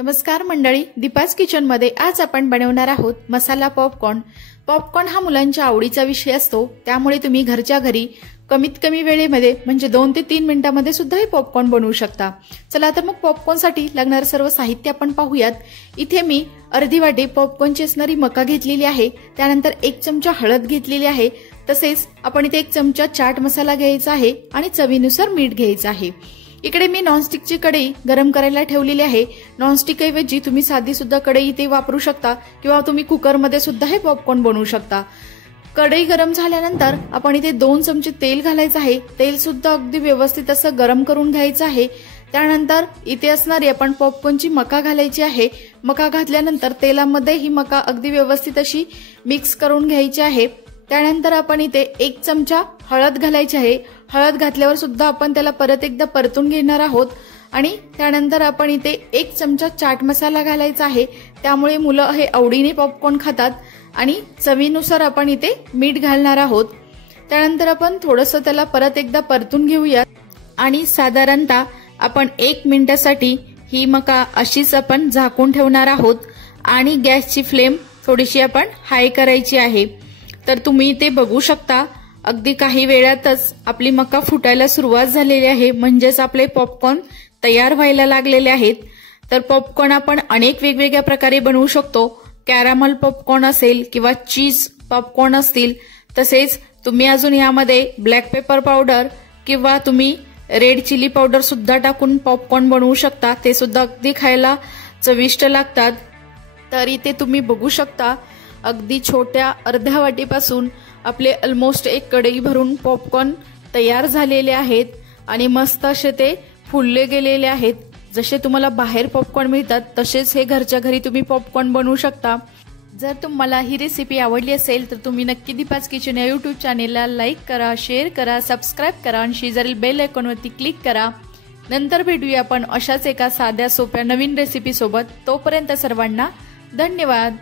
नमस्कार मंडळी, दीपाज किचन मध्ये आज आपण बनवणार आहोत मसाला पॉपकॉर्न। पॉपकॉर्न हा मुलांच्या आवडीचा विषय असतो, त्यामुळे तुम्ही घरच्या घरी कमीत कमी वेळेमध्ये म्हणजे 2 ते 3 मिनिटांमध्ये सुद्धा हे पॉपकॉर्न बनवू शकता। चला तर मग पॉपकॉर्न साठी लागणारे सर्व साहित्य आपण पाहूयात। इथे मी अर्धी वाटी पॉपकॉर्नची असणारी मका घेतलेली आहे, त्यानंतर 1 चमचा हळद घेतलेली आहे, तसेच आपण इथे 1 चमचा चाट मसाला घ्यायचा आहे आणि चवीनुसार मीठ घ्यायचं आहे। इकडे मी नॉनस्टिकची कढई गरम करायला ठेवलेली आहे। नॉनस्टिक ऐवजी तुम्ही साधी सुद्धा कढई इथे वापरू शकता किंवा तुम्ही कुकर मध्ये सुद्धा हे पॉपकॉर्न बनवू शकता। कढई गरम झाल्यानंतर आपण इथे 2 चमचे तेल घालायचं आहे। तेल सुद्धा अगदी व्यवस्थित असं गरम करून घ्यायचं आहे। त्यानंतर इथे असणारी आपण पॉपकॉर्नची मका घालायची आहे। मका घातल्यानंतर तेलामध्ये ही मका अगदी व्यवस्थित अशी मिक्स करून घ्यायची आहे। त्यानंतर आपण इथे 1 चमचा हळद घालायची आहे। हळद घातल्यावर सुद्धा आपण त्याला परत एकदा परतून घेणार आहोत आणि त्यानंतर आपण इथे 1 चमचा चाट मसाला घालायचा आहे, त्यामुळे मुलं हे आवडीने पॉपकॉर्न खातात। आणि चवीनुसार आपण इथे मीठ घालणार आहोत। त्यानंतर आपण थोडंसं त्याला परत एकदा परतून घेऊया आणि साधारणतः आपण 1 मिनिटासाठी ही मका अशीच आपण झाकून ठेवणार आहोत आणि गॅसची फ्लेम थोडीशी आपण हाय करायची आहे। तर तुम्ही इथे बघू शकता अगदी काही वेळातच आपली मका फुटायला सुरुवात झालेली आहे, म्हणजेच आपले पॉपकॉर्न तयार व्हायला लागलेले आहेत। तर पॉपकॉर्न आपण अनेक वेगवेगळ्या प्रकारे बनवू शकतो। कॅरामल पॉपकॉर्न असेल किंवा चीज पॉपकॉर्न असतील, तसेच तुम्ही अजून यामध्ये ब्लॅक पेपर पावडर किंवा तुम्ही रेड चिली पावडर सुद्धा टाकून पॉपकॉर्न बनवू शकता, ते सुद्धा अगदी खायला चविष्ट लागतात। तर इथे तुम्ही बघू शकता अगदी छोट्या अर्ध्या वाटीपासून आपले ऑलमोस्ट 1 कढई भरून पॉपकॉर्न तयार झालेले आहेत आणि मस्त असे ते फुलले गेलेले आहेत। जसे तुम्हाला बाहेर पॉपकॉर्न मिळतात तसेच हे घरच्या घरी तुम्ही पॉपकॉर्न बनवू शकता। जर तुम्हाला ही रेसिपी आवडली असेल तर तुम्ही नक्की दीपाज किचन या यूट्यूब चॅनेलला लाईक करा, शेअर करा, सबस्क्राईब करा आणि शेजारील बेल आयकॉनवरती क्लिक करा। नंतर भेटूया आपण अशाच एका साध्या सोप्या नवीन रेसिपी सोबत। तोपर्यंत सर्वांना धन्यवाद।